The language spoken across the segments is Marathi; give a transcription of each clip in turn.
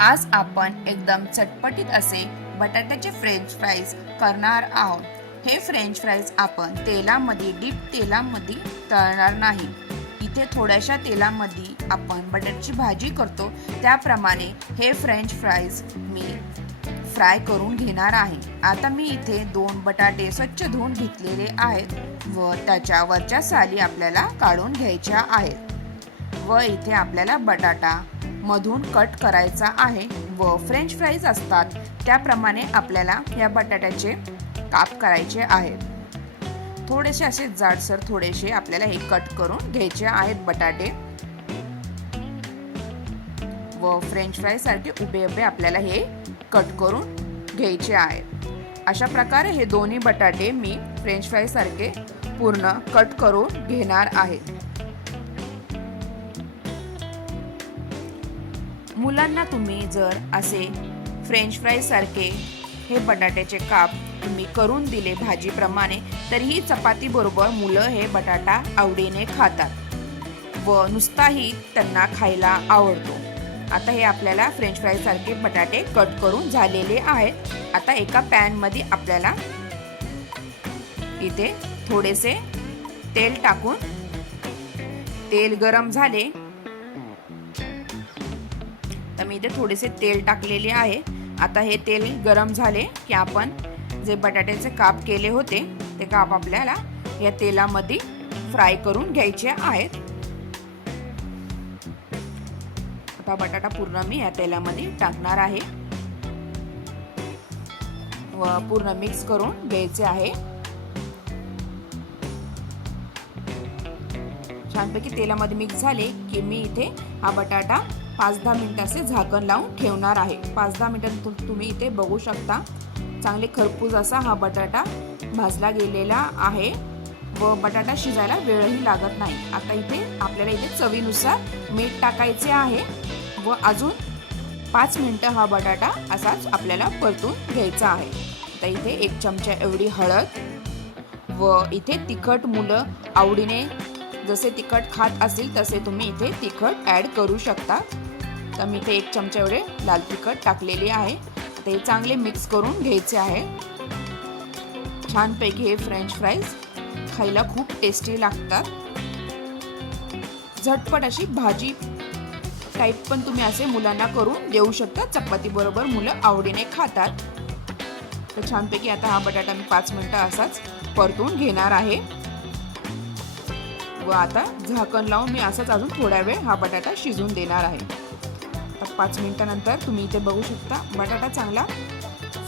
आज आपण एकदम चटपटीत असे बटाट्याचे फ्रेंच फ्राईज करणार आहोत। हे फ्रेंच फ्राईज आपण डीप तेलामध्ये तळणार नाही। इथे थोड्याशा तेलामध्ये आपण बटाट्याची भाजी करतो त्याप्रमाणे हे फ्रेंच फ्राईज मी फ्राय करून घेणार आहे। आता मी इथे 2 बटाटे स्वच्छ धुवून घेतलेले आहेत व त्याच्या वरच्या साली आपल्याला काढून घ्यायच्या आहेत व इथे आपल्याला बटाटा मधून कट करायचा आहे व फ्रेंच फ्राईज असतात त्याप्रमाणे आपल्याला या बटाट्याचे काप करायचे आहेत। थोडेसे असे जाडसर थोडेसे आपल्याला हे कट करून घ्यायचे आहेत बटाटे व फ्रेंच फ्राईज सारखे उभे उभे आपल्याला हे कट करून घ्यायचे आहेत। अशा प्रकारे हे दोन्ही बटाटे मी फ्रेंच फ्राईज सारखे पूर्ण कट करून घेणार आहे। मुलांना तुम्ही जर असे फ्रेंच फ्राईज सारखे हे बटाट्याचे काप तुम्ही करून दिले भाजीप्रमाणे तरीही चपाती बरोबर मुलं हे बटाटा आवडीने खातात व नुसताही त्यांना खायला आवडतो। आता हे आपल्याला फ्रेंच फ्राईज सारखे बटाटे कट करून झालेले आहेत। आता एका पॅन मध्ये आपल्याला इथे थोडेसे तेल टाकून तेल गरम झाले तर मी इथे थोडेसे तेल टाकलेले आहे। आता हे तेल गरम झाले की आपण जे बटाट्याचे काप केले होते ते काप आपल्याला या तेलामध्ये फ्राय करून घ्यायचे आहेत। आता बटाटा पूर्ण मी या तेलामध्ये टाकणार आहे व पूर्ण मिक्स करून घ्यायचे आहे। छानपैकी तेलामध्ये मिक्स झाले की मी इथे हा बटाटा 5-10 मिनिट असे झाकण लावून ठेवणार आहे। 5-10 मिनिटांत तुम्ही इथे बघू शकता चांगले खरपूस असा हा बटाटा भाजला गेलेला आहे व बटाटा शिजायला वेळही लागत नाही। आता इथे आपल्याला इथे चवीनुसार मीठ टाकायचे आहे व अजून 5 मिनिटं हा बटाटा असाच आपल्याला परतून घ्यायचा आहे। आता इथे 1 चमचा एवढी हळद व इथे तिखट मुलं आवडीने जसे तिखट खात असतील तसे तुम्ही इथे तिखट ॲड करू शकता। तर मी इथे 1 चमचा एवढे लाल तिखट टाकलेले आहे। ते चांगले मिक्स करून घ्यायचे आहे। छानपैकी हे फ्रेंच फ्राईज खायला खूप टेस्टी लागतात। झटपट अशी भाजी टाईप पण तुम्ही असे मुलांना करून देऊ शकता, चपाती बरोबर मुलं आवडीने खातात। तर छानपैकी आता हा बटाटा मी 5 मिनिटं असाच परतून घेणार आहे व आता झाकण लावून मी असाच अजून थोडा वेळ हा बटाटा शिजून देणार आहे। तर 5 मिनिटानंतर तुम्ही इथे बघू शकता बटाटा चांगला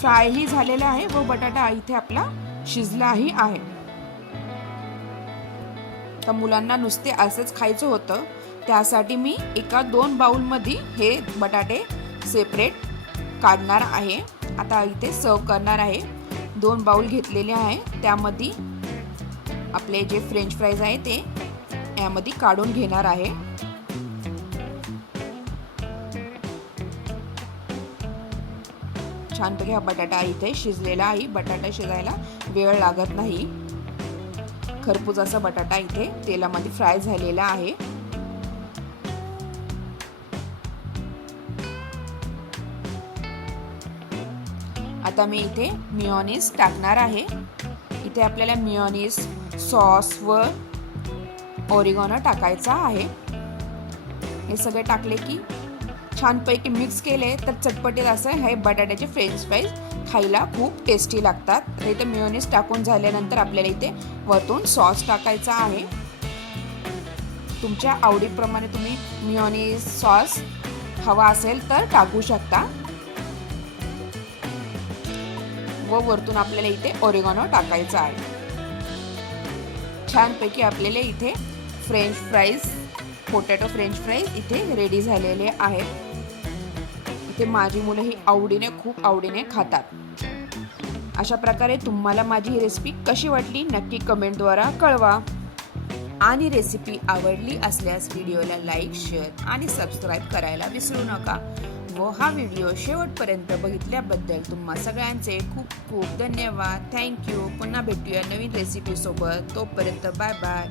फ्रायही झालेला आहे व बटाटा इथे आपला शिजलाही आहे। तर मुलांना नुसते असेच खायचं होतं त्यासाठी मी एका 2 बाउल मध्ये हे बटाटे सेपरेट काढणार आहे। आता इथे सर्व करणार आहे। 2 बाउल घेतलेले आहे त्यामध्ये आपले जे फ्रेंच फ्राईज आहे ते यामध्ये काढून घेणार आहे। छानपैकी हा बटाटा इथे शिजलेला आहे। बटाटा शिजायला वेळ लागत नाही। खरपूस असा बटाटा इथे तेलामध्ये फ्राय झालेला आहे। आता मी इथे मेयोनीज टाकणार आहे। इथे आपल्याला मेयोनीज, सॉस व ऑरिगॅनो टाकायचा आहे। हे सगळे टाकले की छानपैकी मिक्स केले तर चटपटीत असं हे बटाट्याचे फ्रेंच फ्राईज खायला खूप टेस्टी लागतात। इथे मेयोनीज टाकून झाल्यानंतर आपल्याला इथे वरतून सॉस टाकायचा आहे। तुमच्या आवडीप्रमाणे तुम्ही मेयोनीज सॉस हवा असेल तर टाकू शकता व वरतून आपल्याला इथे ऑरिगॅनो टाकायचा आहे। छानपैकी आपल्याला इथे French fries, potato French fries इथे रेडी झालेले आहेत। इथे माझी मुलं ही खूप आवडीने खातात। अशा प्रकारे तुम्हाला माझी ही रेसिपी कशी वाटली नक्की कमेंटद्वारे कळवा आणि रेसिपी आवडली असल्यास व्हिडिओला लाईक, शेअर आणि सबस्क्राईब करायला विसरू नका व हा व्हिडिओ शेवटपर्यंत बघितल्याबद्दल तुम्हा सगळ्यांचे खूप खूप धन्यवाद। थँक्यू। पुन्हा भेटूया नवीन रेसिपी सोबत। तोपर्यंत बाय बाय।